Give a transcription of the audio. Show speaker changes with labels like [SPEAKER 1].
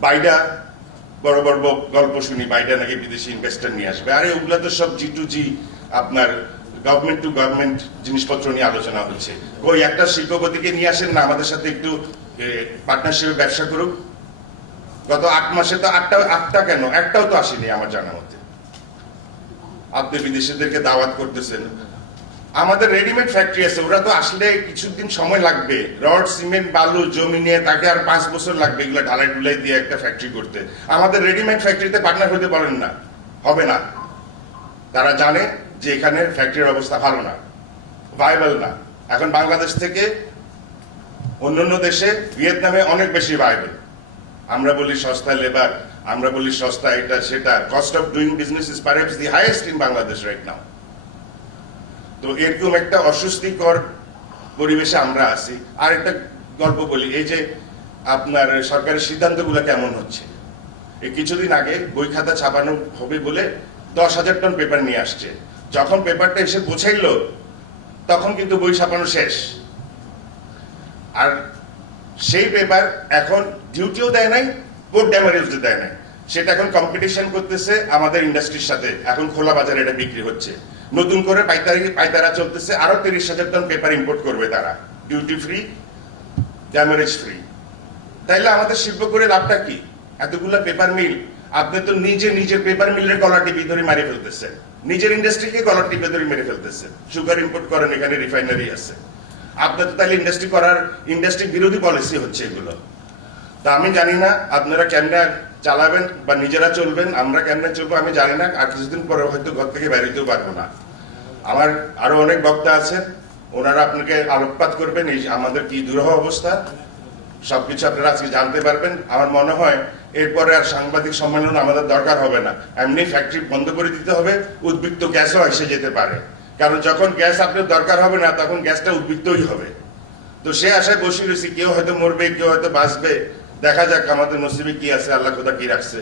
[SPEAKER 1] বাইডা, বড় বড় গল্প শুনি, বাইডা নাকি বিদেশি ইনভেস্টর নিয়ে আসবে। আরে, ওগুলা তো সব জি টু জি আপনার গভর্নমেন্ট টু গভর্নমেন্ট জিনিসপত্র নিয়ে আলোচনা হচ্ছে। ওই একটা শিল্পপতিকে নিয়ে আসেন না, আমাদের সাথে একটু পার্টনারশিপে ব্যবসা করুক। গত আট মাসে তো আটটা আটটা কেন? একটাও তো আসেনি আমার জানা মতে। আপনি বিদেশিদেরকে দাওয়াত করতেছেন। আমাদের রেডিমেড ফ্যাক্টরি আছে, ওরা তো আসলে কিছুদিন সময় লাগবে। রড, সিমেন্ট, বালু, জমি নিয়ে তাকে আর পাঁচ বছর লাগবে এগুলো ঢালাই ঢুলাই দিয়ে একটা ফ্যাক্টরি করতে। আমাদের রেডিমেড ফ্যাক্টরিতে পার্টনার হতে পারেন না, হবে না। তারা জানে যে এখানে ফ্যাক্টরির অবস্থা ভালো না ভাইবেল না। এখন বাংলাদেশ থেকে অন্যান্য দেশে ভিয়েতনামে অনেক বেশি ভাইবেল আমরা বলি সস্তা লেবার আমরা বলি সস্তা এটা সেটা। Cost of doing business is perhaps the highest in Bangladesh right now তো এরকম একটা অস্বস্তিকর পরিবেশে আমরা আছি। আর একটা গল্প বলি, এই যে আপনার সরকারের সিদ্ধান্তগুলো কেমন হচ্ছে? এই কিছুদিন আগে বই খাতা ছাপানো হবে বলে দশ হাজার টন পেপার নিয়ে আসছে। যখন পেপারটা এসে পৌঁছাইলো, তখন কিন্তু বই ছাপানো শেষ। আর সেই পেপার এখন ডিউটিও দেয় নাই, কোর্ট ড্যামারেজও দেয় নাই। সেটা এখন কম্পিটিশন করতেছে আমাদের ইন্ডাস্ট্রির সাথে। এখন খোলা বাজারে এটা বিক্রি হচ্ছে। নতুন করে পাইতারি পাইতারা চলতেছে, আরও তিরিশ হাজার টন পেপার ইম্পোর্ট করবে তারা। ডিউটি ফ্রি ড্যামারেজ ফ্রি তাইলে আমাদের শিল্প করে লাভটা কি? এতগুলা পেপার মিল আপনি তো নিজে নিজের পেপার মিলের গলা টিপি ধরে মারি ফেলতেছেন। নিজের ইন্ডাস্ট্রিকে গলা টিপে ধরে মেরে ফেলতেছেন। সুগার ইম্পোর্ট করেন, এখানে রিফাইনারি আছে। আপনার তো তাহলে ইন্ডাস্ট্রি করার ইন্ডাস্ট্রি বিরোধী পলিসি হচ্ছে এগুলো। তা আমি জানি না, আপনারা কেমনে চালাবেন বা নিজেরা চলবেন, আমরা কেমনে চলবো আমি জানি না, আর কিছুদিন পরে হয়তো ঘর থেকে বেরোতেও পারব না। আমার আরও অনেক বক্তা আছেন, ওনারা আপনাকে আলোকপাত করবেন, এই আমাদের কি দুরহ অবস্থা, সবকিছু আপনারা আজকে জানতে পারবেন। আমার মনে হয় এরপরে আর সাংবাদিক সম্মেলন আমাদের দরকার হবে না। এমনি ফ্যাক্টরি বন্ধ করে দিতে হবে, উদ্বৃত্ত গ্যাসও এসে যেতে পারে। কারণ যখন গ্যাস আপনার দরকার হবে না, তখন গ্যাসটা উদ্বৃত্তই হবে। তো সে আশায় বসে রয়েছি, কেউ হয়তো মরবে, কেউ হয়তো বাঁচবে দেখা যাক আমাদের নসিবে কি আছে আল্লাহ কোথা কি রাখছে।